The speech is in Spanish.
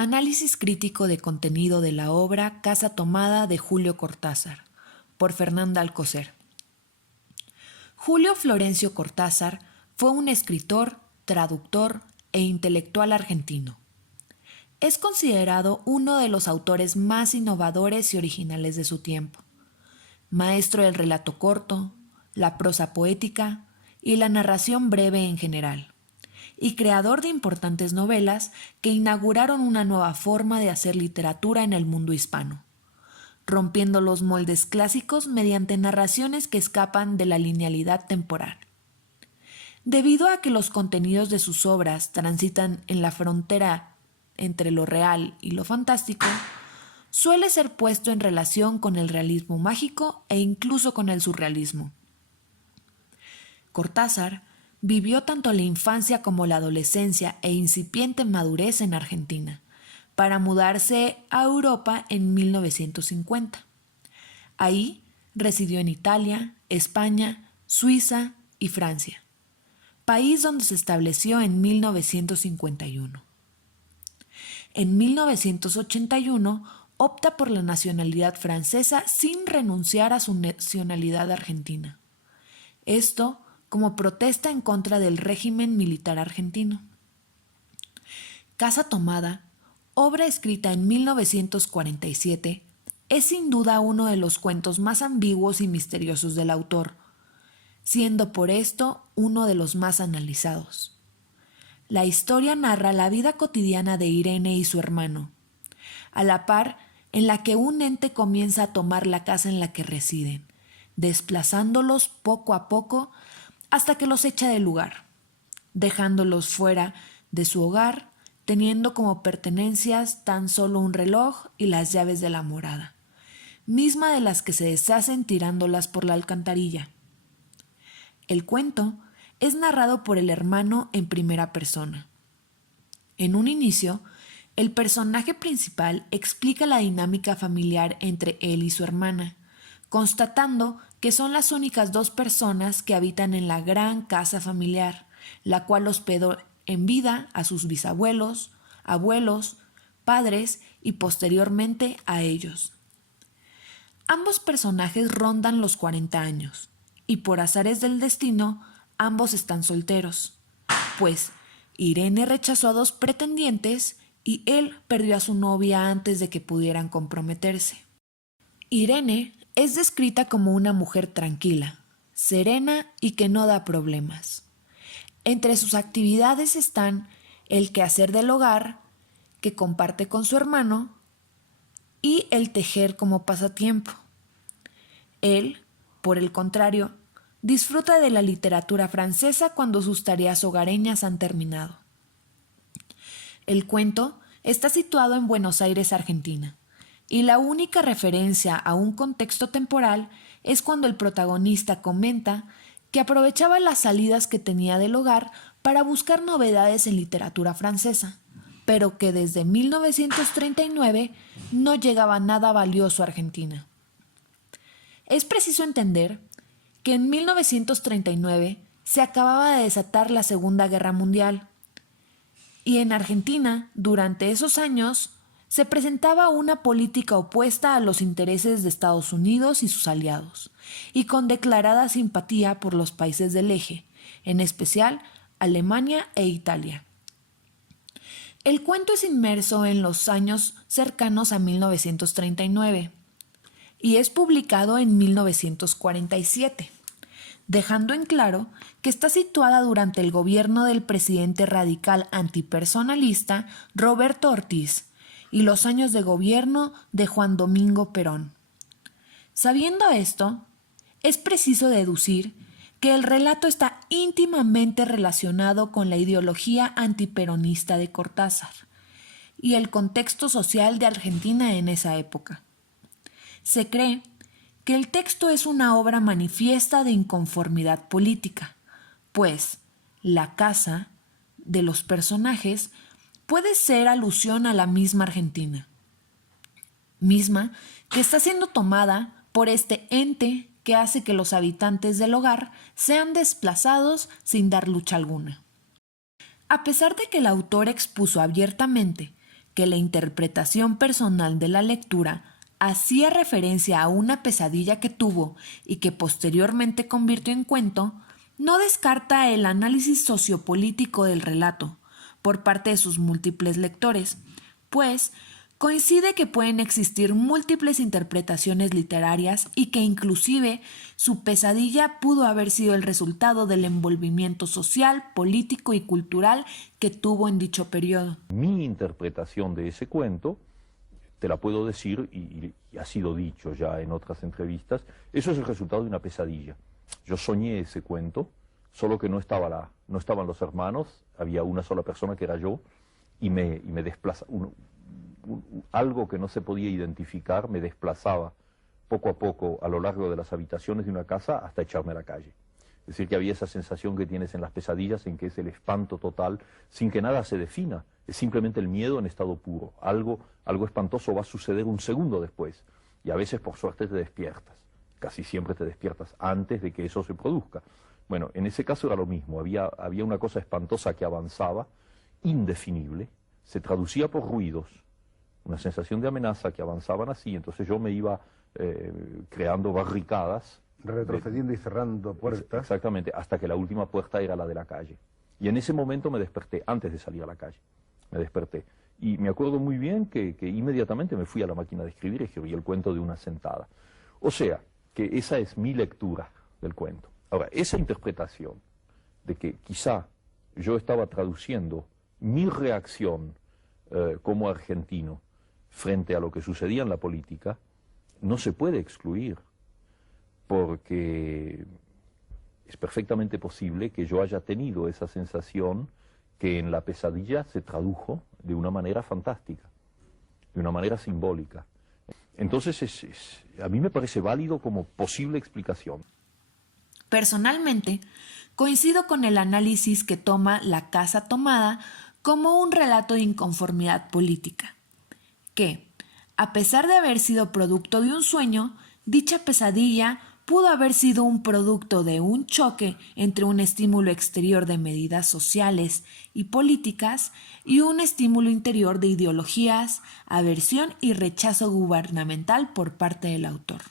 Análisis crítico de contenido de la obra Casa Tomada de Julio Cortázar, por Fernanda Alcocer. Julio Florencio Cortázar fue un escritor, traductor e intelectual argentino. Es considerado uno de los autores más innovadores y originales de su tiempo. Maestro del relato corto, la prosa poética y la narración breve en general, y creador de importantes novelas que inauguraron una nueva forma de hacer literatura en el mundo hispano, rompiendo los moldes clásicos mediante narraciones que escapan de la linealidad temporal. Debido a que los contenidos de sus obras transitan en la frontera entre lo real y lo fantástico, suele ser puesto en relación con el realismo mágico e incluso con el surrealismo. Cortázar vivió tanto la infancia como la adolescencia e incipiente madurez en Argentina, para mudarse a Europa en 1950. Ahí residió en Italia, España, Suiza y Francia, país donde se estableció en 1951. En 1981 opta por la nacionalidad francesa sin renunciar a su nacionalidad argentina. Esto como protesta en contra del régimen militar argentino. Casa Tomada, obra escrita en 1947, es sin duda uno de los cuentos más ambiguos y misteriosos del autor, siendo por esto uno de los más analizados. La historia narra la vida cotidiana de Irene y su hermano, a la par en la que un ente comienza a tomar la casa en la que residen, desplazándolos poco a poco hasta que los echa del lugar, dejándolos fuera de su hogar, teniendo como pertenencias tan solo un reloj y las llaves de la morada, misma de las que se deshacen tirándolas por la alcantarilla. El cuento es narrado por el hermano en primera persona. En un inicio, el personaje principal explica la dinámica familiar entre él y su hermana, constatando que son las únicas dos personas que habitan en la gran casa familiar, la cual hospedó en vida a sus bisabuelos, abuelos, padres y posteriormente a ellos. Ambos personajes rondan los 40 años, y por azares del destino, ambos están solteros, pues Irene rechazó a 2 pretendientes y él perdió a su novia antes de que pudieran comprometerse. Irene es descrita como una mujer tranquila, serena y que no da problemas. Entre sus actividades están el quehacer del hogar, que comparte con su hermano, y el tejer como pasatiempo. Él, por el contrario, disfruta de la literatura francesa cuando sus tareas hogareñas han terminado. El cuento está situado en Buenos Aires, Argentina, y la única referencia a un contexto temporal es cuando el protagonista comenta que aprovechaba las salidas que tenía del hogar para buscar novedades en literatura francesa, pero que desde 1939 no llegaba nada valioso a Argentina. Es preciso entender que en 1939 se acababa de desatar la Segunda Guerra Mundial, y en Argentina, durante esos años, se presentaba una política opuesta a los intereses de Estados Unidos y sus aliados, y con declarada simpatía por los países del eje, en especial Alemania e Italia. El cuento es inmerso en los años cercanos a 1939 y es publicado en 1947, dejando en claro que está situada durante el gobierno del presidente radical antipersonalista Roberto Ortiz y los años de gobierno de Juan Domingo Perón. Sabiendo esto, es preciso deducir que el relato está íntimamente relacionado con la ideología antiperonista de Cortázar y el contexto social de Argentina en esa época. Se cree que el texto es una obra manifiesta de inconformidad política, pues la casa de los personajes puede ser alusión a la misma Argentina, misma que está siendo tomada por este ente que hace que los habitantes del hogar sean desplazados sin dar lucha alguna. A pesar de que el autor expuso abiertamente que la interpretación personal de la lectura hacía referencia a una pesadilla que tuvo y que posteriormente convirtió en cuento, no descarta el análisis sociopolítico del relato por parte de sus múltiples lectores, pues coincide que pueden existir múltiples interpretaciones literarias y que inclusive su pesadilla pudo haber sido el resultado del envolvimiento social, político y cultural que tuvo en dicho periodo. Mi interpretación de ese cuento, te la puedo decir, y ha sido dicho ya en otras entrevistas, eso es el resultado de una pesadilla. Yo soñé ese cuento, solo que no estaban los hermanos, había una sola persona que era yo, y me desplazaba, algo que no se podía identificar me desplazaba poco a poco a lo largo de las habitaciones de una casa hasta echarme a la calle. Es decir, que había esa sensación que tienes en las pesadillas, en que es el espanto total, sin que nada se defina, es simplemente el miedo en estado puro. Algo espantoso va a suceder un segundo después, y a veces por suerte te despiertas, casi siempre te despiertas antes de que eso se produzca. Bueno, en ese caso era lo mismo, había una cosa espantosa que avanzaba, indefinible, se traducía por ruidos, una sensación de amenaza que avanzaban así, entonces yo me iba creando barricadas. Retrocediendo y cerrando puertas. Exactamente, hasta que la última puerta era la de la calle. Y en ese momento me desperté, antes de salir a la calle, me desperté. Y me acuerdo muy bien que inmediatamente me fui a la máquina de escribir y escribí el cuento de una sentada. O sea, que esa es mi lectura del cuento. Ahora, esa interpretación de que quizá yo estaba traduciendo mi reacción como argentino frente a lo que sucedía en la política, no se puede excluir, porque es perfectamente posible que yo haya tenido esa sensación que en la pesadilla se tradujo de una manera fantástica, de una manera simbólica. Entonces a mí me parece válido como posible explicación. Personalmente, coincido con el análisis que toma La Casa Tomada como un relato de inconformidad política, que, a pesar de haber sido producto de un sueño, dicha pesadilla pudo haber sido un producto de un choque entre un estímulo exterior de medidas sociales y políticas y un estímulo interior de ideologías, aversión y rechazo gubernamental por parte del autor.